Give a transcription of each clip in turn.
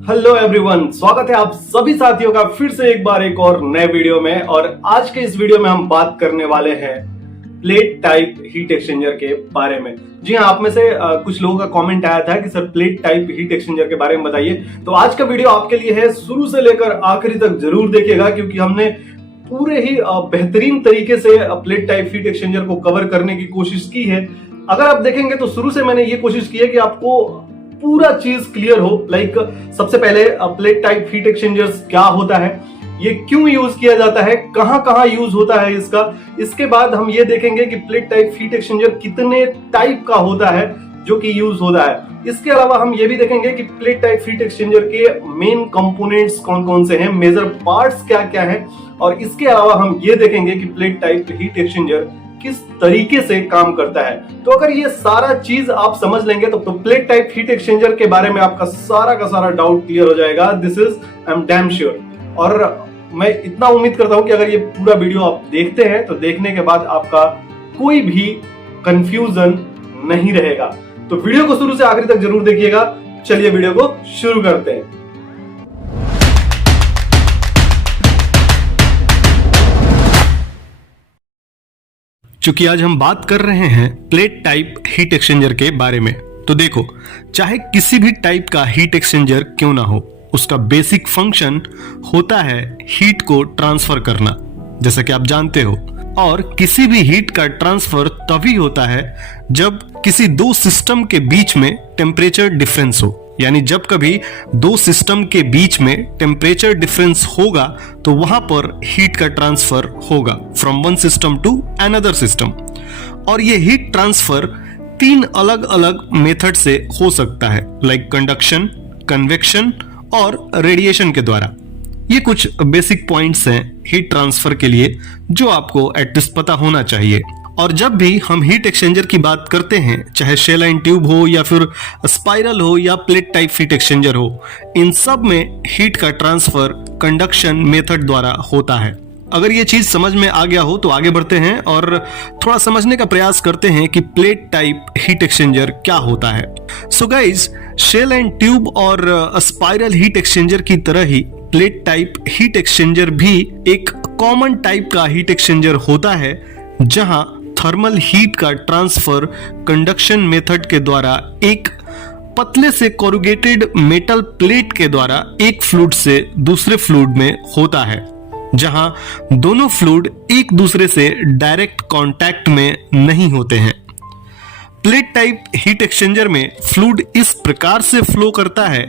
Hello everyone, स्वागत है आप सभी साथियों का फिर से एक बार एक और नए वीडियो में। और आज के इस वीडियो में हम बात करने वाले हैं प्लेट टाइप हीट एक्सचेंजर के बारे में। जी हाँ, आप में से कुछ लोगों का कमेंट आया था कि sir plate type heat exchanger के बारे में बताइए। तो आज का वीडियो आपके लिए है, शुरू से लेकर आखिरी तक जरूर देखिएगा, क्योंकि हमने पूरे ही बेहतरीन तरीके से प्लेट टाइप हीट एक्सचेंजर को कवर करने की कोशिश की है। अगर आप देखेंगे तो शुरू से मैंने ये कोशिश की है कि आपको पूरा चीज क्लियर हो। सबसे पहले प्लेट टाइप हीट एक्सचेंजर्स क्या होता है, ये क्यों यूज किया जाता है, कहां कहां यूज होता है इसका। इसके बाद हम ये देखेंगे कि प्लेट टाइप हीट एक्सचेंजर कितने टाइप का होता है जो कि यूज होता है। इसके अलावा हम ये भी देखेंगे कि प्लेट टाइप हीट एक्सचेंजर के मेन कंपोनेंट्स कौन कौन से हैं, मेजर पार्ट्स क्या क्या है। और इसके अलावा हम ये देखेंगे कि प्लेट टाइप हीट एक्सचेंजर किस तरीके से काम करता है। तो अगर ये सारा चीज आप समझ लेंगे तो प्लेट टाइप हीट एक्सचेंजर के बारे में आपका सारा का सारा डाउट क्लियर हो जाएगा। This is I am damn sure. और मैं इतना उम्मीद करता हूं कि अगर ये पूरा वीडियो आप देखते हैं तो देखने के बाद आपका कोई भी कंफ्यूजन नहीं रहेगा। तो वीडियो को शुरू से आखिर तक जरूर देखिएगा। चलिए वीडियो को शुरू करते हैं। चूंकि आज हम बात कर रहे हैं प्लेट टाइप हीट एक्सचेंजर के बारे में, तो देखो, चाहे किसी भी टाइप का हीट एक्सचेंजर क्यों ना हो, उसका बेसिक फंक्शन होता है हीट को ट्रांसफर करना, जैसा कि आप जानते हो। और किसी भी हीट का ट्रांसफर तभी होता है जब किसी दो सिस्टम के बीच में टेम्परेचर डिफरेंस हो। यानी जब कभी दो सिस्टम के बीच में टेम्परेचर डिफरेंस होगा तो वहां पर हीट का ट्रांसफर होगा from one system to another system. और ये हीट ट्रांसफर तीन अलग अलग मेथड से हो सकता है, लाइक कंडक्शन, कन्वेक्शन और रेडिएशन के द्वारा। ये कुछ बेसिक पॉइंट्स हैं हीट ट्रांसफर के लिए जो आपको एटलीस्ट पता होना चाहिए। और जब भी हम हीट एक्सचेंजर की बात करते हैं, चाहे शेल एंड ट्यूब हो या फिर स्पाइरल हो या प्लेट टाइप हीट एक्सचेंजर हो, इन सब में हीट का ट्रांसफर कंडक्शन मेथड द्वारा होता है। अगर ये चीज समझ में आ गया हो तो आगे बढ़ते हैं और थोड़ा समझने का प्रयास करते हैं कि प्लेट टाइप हीट एक्सचेंजर क्या होता है। So guys, shell and tube और स्पाइरल हीट एक्सचेंजर की तरह ही प्लेट टाइप हीट एक्सचेंजर भी एक कॉमन टाइप का हीट एक्सचेंजर होता है, जहां थर्मल हीट का ट्रांसफर कंडक्शन मेथड के द्वारा एक पतले से कोरुगेटेड मेटल प्लेट के द्वारा एक फ्लूइड से दूसरे फ्लूइड में होता है, जहां दोनों फ्लूइड एक दूसरे से डायरेक्ट कांटेक्ट में नहीं होते हैं। प्लेट टाइप हीट एक्सचेंजर में फ्लूइड इस प्रकार से फ्लो करता है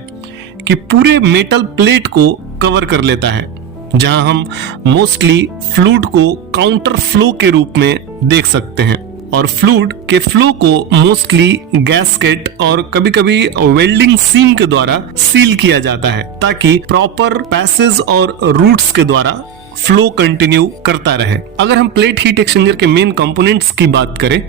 कि पूरे मेटल प्लेट को कवर कर लेता है, जहां हम मोस्टली फ्लूइड को काउंटर फ्लो के रूप में देख सकते हैं। और फ्लूइड के फ्लो को मोस्टली गैस्केट और कभी कभी वेल्डिंग सीम के द्वारा सील किया जाता है, ताकि प्रॉपर पैसेज और रूट्स के द्वारा फ्लो कंटिन्यू करता रहे। अगर हम प्लेट हीट एक्सचेंजर के मेन कंपोनेंट्स की बात करें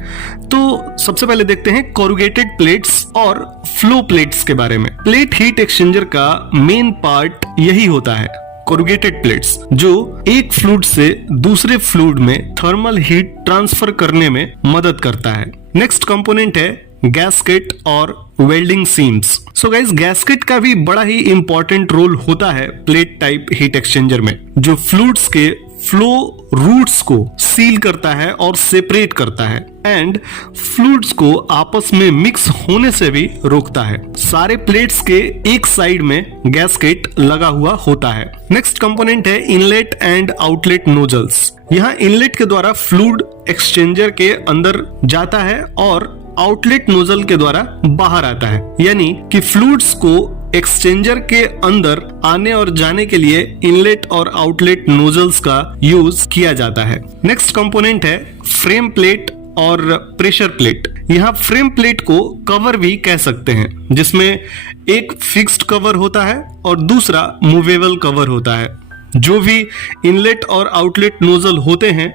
तो सबसे पहले देखते हैं कोरुगेटेड प्लेट्स और फ्लो प्लेट्स के बारे में। प्लेट हीट एक्सचेंजर का मेन पार्ट यही होता है, कोरुगेटेड प्लेट्स, जो एक फ्लूइड से दूसरे फ्लूइड में थर्मल हीट ट्रांसफर करने में मदद करता है। नेक्स्ट कंपोनेंट है गैस्केट और welding seems. So guys, gasket का भी बड़ा ही इंपॉर्टेंट रोल होता है प्लेट टाइप हीट एक्सचेंजर में, जो फ्लूइड्स के फ्लो रूट्स को सील करता है और सेपरेट करता है एंड फ्लूइड्स को आपस में मिक्स होने से भी रोकता है। सारे प्लेट्स के एक साइड में गैस्केट लगा हुआ होता है। नेक्स्ट कंपोनेंट है इनलेट एंड आउटलेट नोजल्स। यहाँ इनलेट के द्वारा फ्लूइड एक्सचेंजर के अंदर जाता है और आउटलेट नोजल के द्वारा बाहर आता है, यानी कि फ्लूइड्स को एक्सचेंजर के अंदर आने और जाने के लिए इनलेट और आउटलेट नोजल्स का यूज किया जाता है। नेक्स्ट कंपोनेंट है फ्रेम प्लेट और प्रेशर प्लेट। यहाँ फ्रेम प्लेट को कवर भी कह सकते हैं, जिसमें एक फिक्स्ड कवर होता है और दूसरा मूवेबल कवर होता है। जो भी इनलेट और आउटलेट नोजल होते हैं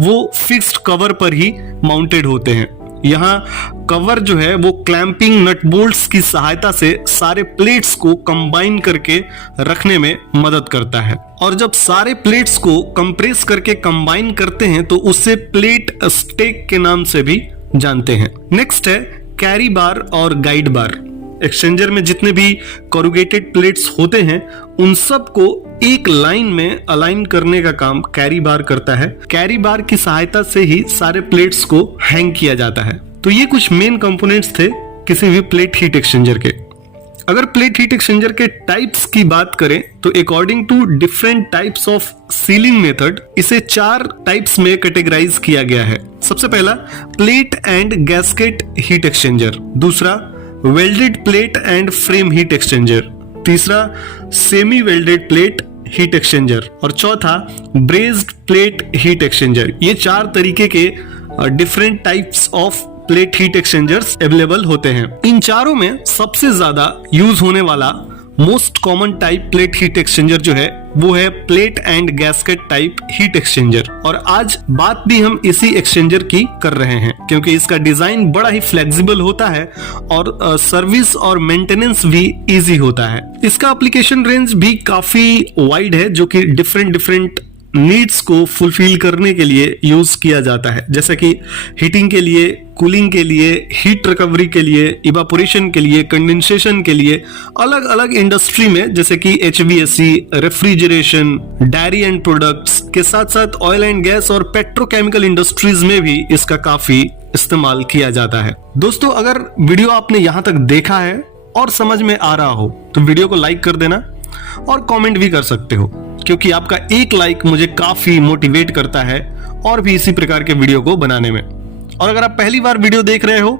वो फिक्स्ड कवर पर ही माउंटेड होते हैं। यहाँ कवर जो है वो क्लैंपिंग नट बोल्ट्स की सहायता से सारे प्लेट्स को कंबाइन करके रखने में मदद करता है। और जब सारे प्लेट्स को कंप्रेस करके कंबाइन करते हैं तो उससे प्लेट स्टेक के नाम से भी जानते हैं। नेक्स्ट है कैरी बार और गाइड बार। एक्सचेंजर में जितने भी कोरुगेटेड प्लेट्स होते हैं उन सब को एक लाइन में अलाइन करने का काम कैरी बार करता है। कैरी बार की सहायता से ही सारे प्लेट्स को हैंग किया जाता है। तो ये कुछ मेन कंपोनेंट्स थे किसी भी प्लेट हीट एक्सचेंजर के। अगर प्लेट हीट एक्सचेंजर के टाइप्स की बात करें तो according to different types of sealing method इसे 4 टाइप्स में कैटेगराइज किया गया है। सबसे पहला plate and gasket heat exchanger, दूसरा welded plate and frame heat exchanger, तीसरा semi welded plate heat exchanger और चौथा ब्रेज्ड प्लेट हीट एक्सचेंजर। ये 4 तरीके के different types of plate heat exchangers available होते हैं। इन चारों में सबसे ज्यादा यूज होने वाला most common type plate heat exchanger जो है वो है plate and gasket type heat exchanger. और आज बात भी हम इसी एक्सचेंजर की कर रहे हैं क्योंकि इसका डिजाइन बड़ा ही फ्लेक्सिबल होता है और सर्विस और मेंटेनेंस भी इजी होता है। इसका एप्लीकेशन रेंज भी काफी वाइड है जो कि डिफरेंट नीड्स को फुलफिल करने के लिए यूज किया जाता है, जैसे कि हीटिंग के लिए, कूलिंग के लिए, हीट रिकवरी के लिए, इवापोरेशन के लिए, कंडेंसेशन के लिए, अलग अलग इंडस्ट्री में जैसे कि HVAC, refrigeration, diary and products के साथ साथ ऑयल एंड गैस और पेट्रोकेमिकल इंडस्ट्रीज में भी इसका काफी इस्तेमाल किया जाता है। दोस्तों, अगर वीडियो आपने यहां तक देखा है और समझ में आ रहा हो तो वीडियो को लाइक कर देना और कमेंट भी कर सकते हो क्योंकि आपका एक लाइक मुझे काफी मोटिवेट करता है और भी इसी प्रकार के वीडियो को बनाने में। और अगर आप पहली बार वीडियो देख रहे हो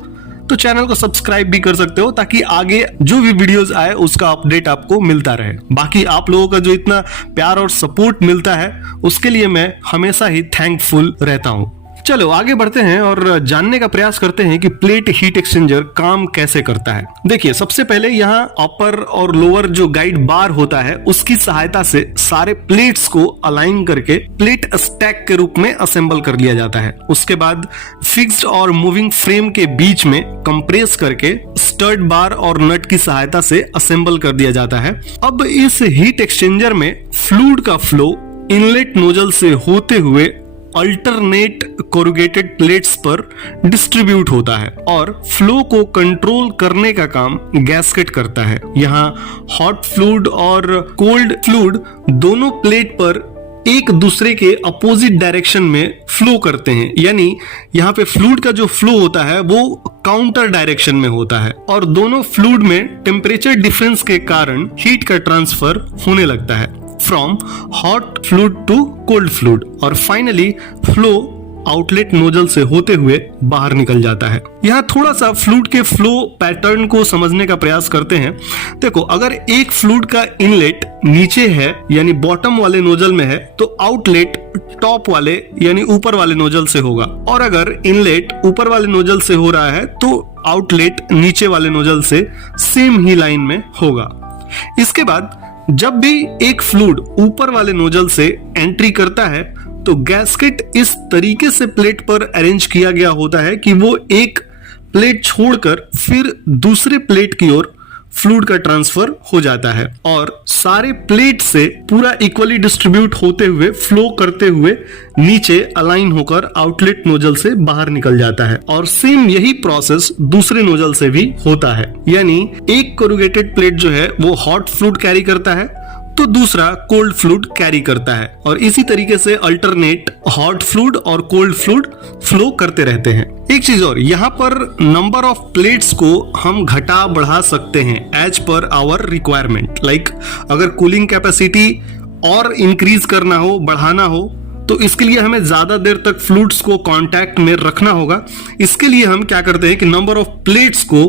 तो चैनल को सब्सक्राइब भी कर सकते हो ताकि आगे जो भी वीडियोस आए उसका अपडेट आपको मिलता रहे। बाकी आप लोगों का जो इतना प्यार और सपोर्ट मिलता है उसके लिए मैं हमेशा ही थैंकफुल रहता हूं। चलो आगे बढ़ते हैं और जानने का प्रयास करते हैं कि प्लेट हीट एक्सचेंजर काम कैसे करता है। देखिए, सबसे पहले यहाँ अपर और लोअर जो गाइड बार होता है उसकी सहायता से सारे प्लेट्स को अलाइन करके प्लेट स्टैक के रूप में असेंबल कर लिया जाता है। उसके बाद फिक्स्ड और मूविंग फ्रेम के बीच में कंप्रेस करके स्टड बार और नट की सहायता से असेंबल कर दिया जाता है। अब इस हीट एक्सचेंजर में फ्लूइड का फ्लो इनलेट नोजल से होते हुए अल्टरनेट कोरुगेटेड प्लेट्स पर डिस्ट्रीब्यूट होता है और फ्लो को कंट्रोल करने का काम गैस्केट करता है। यहाँ हॉट फ्लूइड और कोल्ड फ्लूइड दोनों प्लेट पर एक दूसरे के अपोजिट डायरेक्शन में फ्लो करते हैं, यानी यहाँ पे फ्लूइड का जो फ्लो होता है वो काउंटर डायरेक्शन में होता है और दोनों फ्लूइड में टेम्परेचर डिफरेंस के कारण हीट का ट्रांसफर होने लगता है from hot fluid to cold fluid और फाइनली फ्लो आउटलेट नोजल से होते हुए बाहर निकल जाता है। यहाँ थोड़ा सा फ्लूइड के फ्लो पैटर्न को समझने का प्रयास करते हैं। देखो, अगर एक फ्लूइड का इनलेट नीचे है यानी बॉटम वाले नोजल में है तो आउटलेट टॉप वाले यानी ऊपर वाले नोजल से होगा और अगर इनलेट ऊपर वाले नोजल से हो रहा है तो आउटलेट नीचे वाले नोजल से सेम ही लाइन में होगा। इसके बाद जब भी एक फ्लूइड ऊपर वाले नोजल से एंट्री करता है तो गैस्केट इस तरीके से प्लेट पर अरेंज किया गया होता है कि वो एक प्लेट छोड़कर फिर दूसरे प्लेट की ओर फ्लूइड का ट्रांसफर हो जाता है और सारे प्लेट से पूरा इक्वली डिस्ट्रीब्यूट होते हुए फ्लो करते हुए नीचे अलाइन होकर आउटलेट नोजल से बाहर निकल जाता है। और सेम यही प्रोसेस दूसरे नोजल से भी होता है, यानी एक कोरुगेटेड प्लेट जो है वो हॉट फ्लूइड कैरी करता है तो दूसरा कोल्ड फ्लूइड कैरी करता है और इसी तरीके से अल्टरनेट हॉट फ्लूइड और कोल्ड फ्लूइड फ्लो करते रहते हैं। एक चीज और, यहाँ पर नंबर ऑफ प्लेट्स को हम घटा बढ़ा सकते हैं as per our requirement. Like अगर कूलिंग कैपेसिटी और इंक्रीज करना हो, बढ़ाना हो तो इसके लिए हमें ज्यादा देर तक फ्लूइड्स को कांटेक्ट में रखना होगा। इसके लिए हम क्या करते हैं कि नंबर ऑफ प्लेट्स को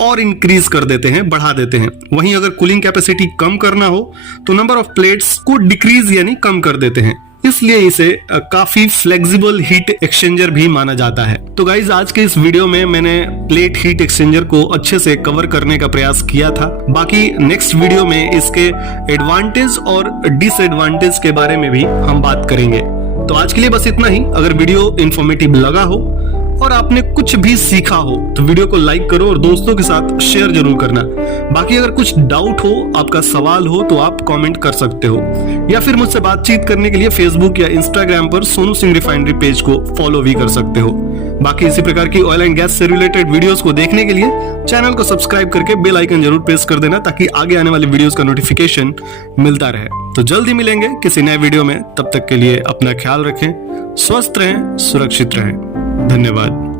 और इंक्रीज कर देते हैं, बढ़ा देते हैं। वहीं अगर कूलिंग कैपेसिटी कम करना हो तो नंबर ऑफ प्लेट्स को डिक्रीज यानी कम कर देते हैं। इसलिए इसे काफी फ्लेक्सिबल हीट एक्सचेंजर भी माना जाता है। तो गाइज, आज के इस वीडियो में मैंने प्लेट हीट एक्सचेंजर को अच्छे से कवर करने का प्रयास किया था। बाकी नेक्स्ट वीडियो में इसके एडवांटेज और डिसएडवांटेज के बारे में भी हम बात करेंगे। तो आज के लिए बस इतना ही। अगर वीडियो इंफॉर्मेटिव लगा हो और आपने कुछ भी सीखा हो तो वीडियो को लाइक करो और दोस्तों के साथ शेयर जरूर करना। बाकी अगर कुछ डाउट हो, आपका सवाल हो तो आप कमेंट कर सकते हो या फिर मुझसे बातचीत करने के लिए फेसबुक या इंस्टाग्राम पर सोनू सिंह रिफाइनरी पेज को फॉलो भी कर सकते हो। बाकी इसी प्रकार की ऑयल एंड गैस से रिलेटेड वीडियोस को देखने के लिए चैनल को सब्सक्राइब करके बेल आइकन जरूर प्रेस कर देना, ताकि आगे आने वाले वीडियोस का नोटिफिकेशन मिलता रहे। तो जल्दी मिलेंगे किसी नए वीडियो में, तब तक के लिए अपना ख्याल रखें, स्वस्थ रहें, सुरक्षित रहें। धन्यवाद।